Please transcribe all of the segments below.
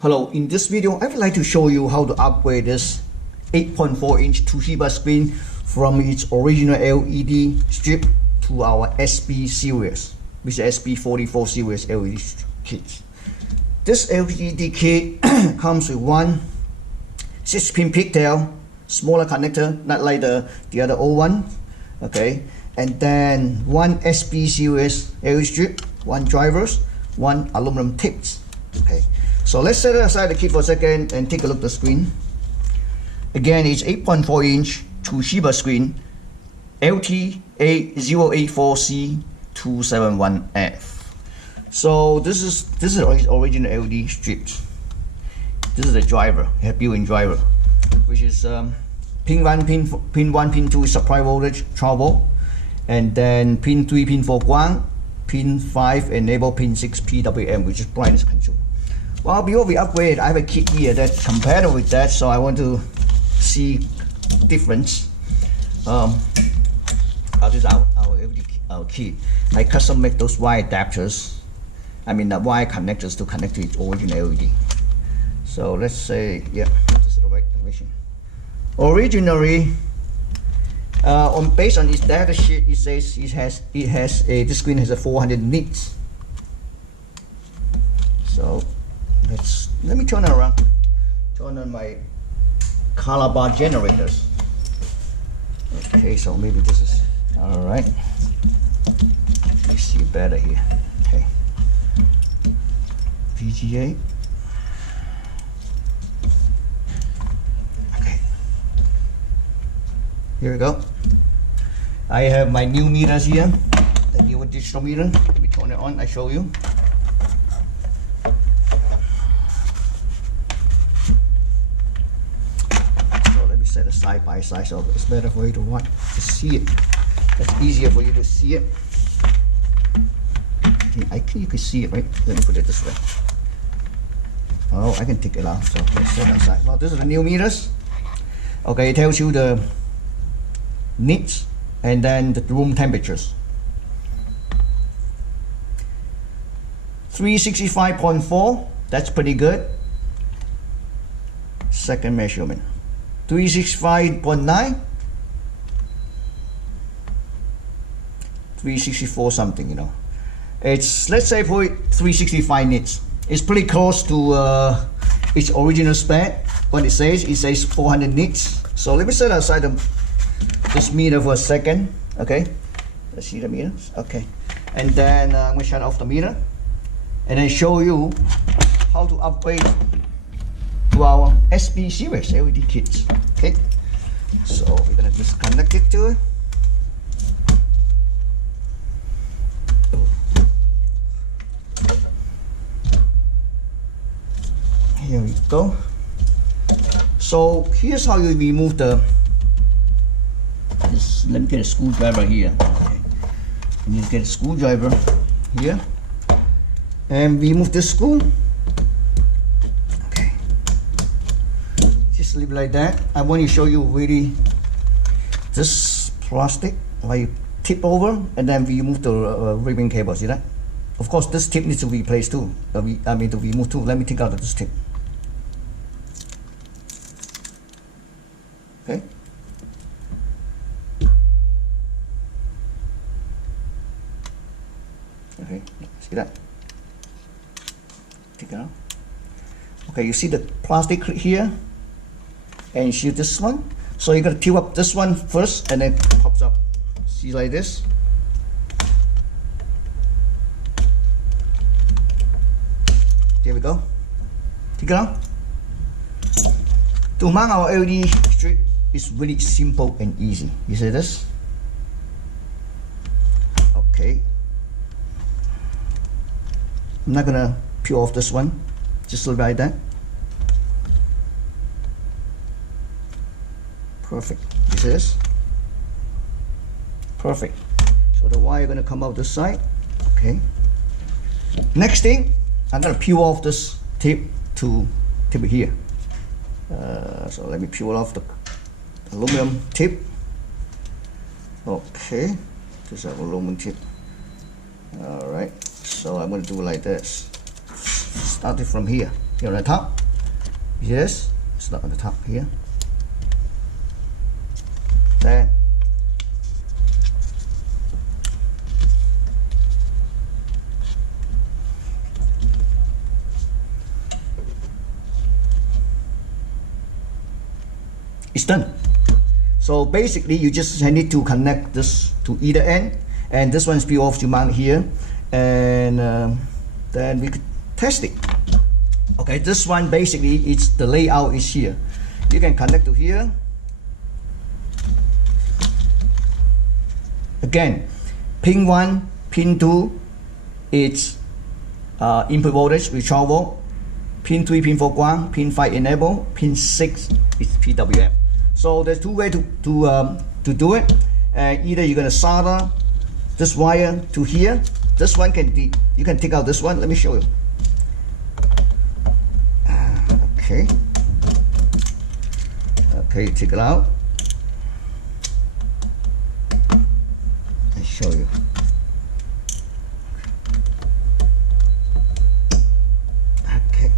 Hello, in this video I would like to show you how to upgrade this 8.4-inch Toshiba screen from its original LED strip to our SB series, which is SB44 series LED kit. This LED kit comes with one 6-pin pigtail, smaller connector, not like the other old one, okay, and then one SB series LED strip, one drivers, one aluminum tips, okay. So let's set aside the kit for a second and take a look at the screen. Again, it's 8.4-inch Toshiba screen, LTA084C271F. So this is original LED strips. This is the driver, a built-in driver, which is pin 1, pin 2 is supply voltage 12 volt, and then pin 3, pin 4 ground, pin 5 enable, pin 6 PWM, which is brightness control. Well, before we upgrade, I have a kit here that's compatible with that, so I want to see difference. This is our kit. I custom make those wire adapters. I mean the wire connectors to connect to its original LED. So let's say, yeah, this is the right direction. Originally, based on its data sheet, it says this screen has a 400 nits. So let me turn it around. Turn on my color bar generators. Okay, so maybe this is all right. Let me see better here. Okay, VGA. Okay, here we go. I have my new meters here, the new digital meter. Let me turn it on. I show you. Set it side by side, so it's better for you to see it. It's easier for you to see it. I think you can see it, right? Let me put it this way. Oh, I can take it out. So let's set it aside. Well, this is the new meters. Okay, it tells you the nits and then the room temperatures. 365.4. That's pretty good. Second measurement. 365.9, 364 something, you know. It's, let's say for 365 nits. It's pretty close to its original spec. What it says 400 nits. So let me set aside this meter for a second. Okay, let's see the meters. Okay, and then I'm gonna shut off the meter and then show you how to upgrade to our SB series LED kits. Okay, so we're gonna disconnect it to it. Here we go. So here's how you remove the. Let me get a screwdriver here. Okay. You need to get a screwdriver here and remove this screw. Leave it like that. I want to show you really this plastic, like you tip over and then we remove the ribbon cable. See that? Of course, this tip needs to be replaced too. I mean to remove too. Let me take out this tip. Okay. Okay. See that? Take it out. Okay. You see the plastic here? And shoot this one, so you gotta tilt up this one first and then it pops up. See, like this. There we go. Take it out. To mount our LED strip is really simple and easy. You see this? Okay. I'm not gonna peel off this one, just like that. Perfect. This is perfect. So the wire gonna come out this side. Okay. Next thing, I'm gonna peel off this tip to tip it here. So let me peel off the aluminum tip. Okay. This is aluminum tip. All right. So I'm gonna do it like this. Start it from here. here on the top. You see this? It's not on the top here. Then it's done. So basically you just need to connect this to either end, and this one's be off to mount here, and then we could test it. Okay, this one basically it's the layout is here. You can connect to here. Again, pin 1, pin 2, it's input voltage with 12 volt. Pin 3, pin 4 ground, pin 5 enable, pin 6 is PWM. So there's two ways to do it. Either you're gonna solder this wire to here. This one can be, you can take out this one. Let me show you. Okay. Okay, take it out. I'll show you. Okay.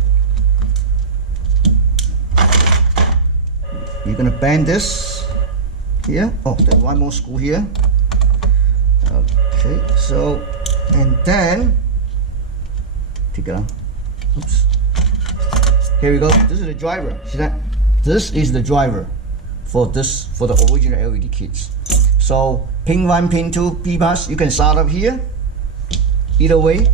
You're gonna bend this here. Oh, there's one more screw here. Okay, so, and then take it out. Oops. Here we go. This is the driver. See that? This is the driver for this, for the original LED kits. So pin 1, pin 2, P bus, you can solder up here. Either way.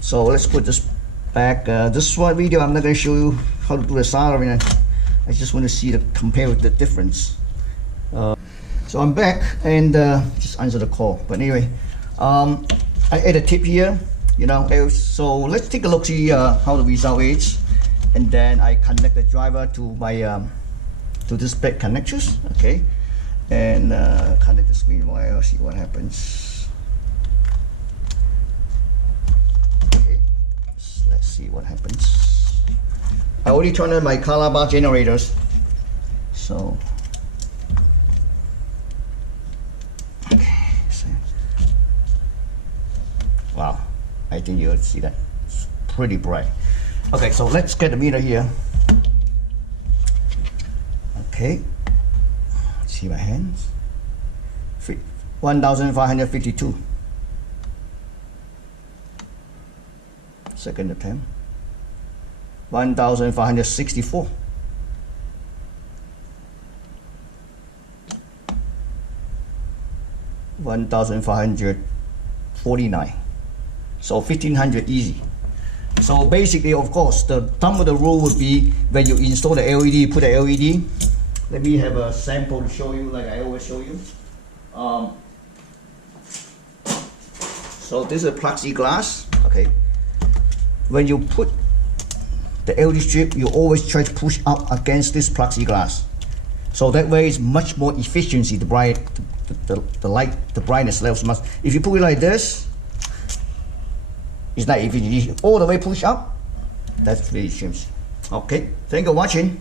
So let's put this back. This one video I'm not going to show you how to do the soldering. I just want to see the compare with the difference. So I'm back and just answer the call. But anyway, I add a tip here. You know, so let's take a look, see how the result is, and then I connect the driver to my to this back connectors, okay, and connect the screen wire, see what happens. Okay, let's see what happens. I already turned on my color bar generators, so okay, so, wow. I think you'll see that it's pretty bright. Okay, so let's get the meter here. Okay, see my hands. 1552. Second attempt. 1564. $1,549. So 1500 easy. So basically, of course, the thumb of the rule would be when you install the LED, put the LED. Let me have a sample to show you, like I always show you. So this is a plexiglass. Okay. When you put the LED strip, you always try to push up against this plexiglass. So that way, it's much more efficiency. The bright, the light, the brightness levels much. If you put it like this, it's not efficient. All the way push up. That's really efficient. Okay, thank you for watching.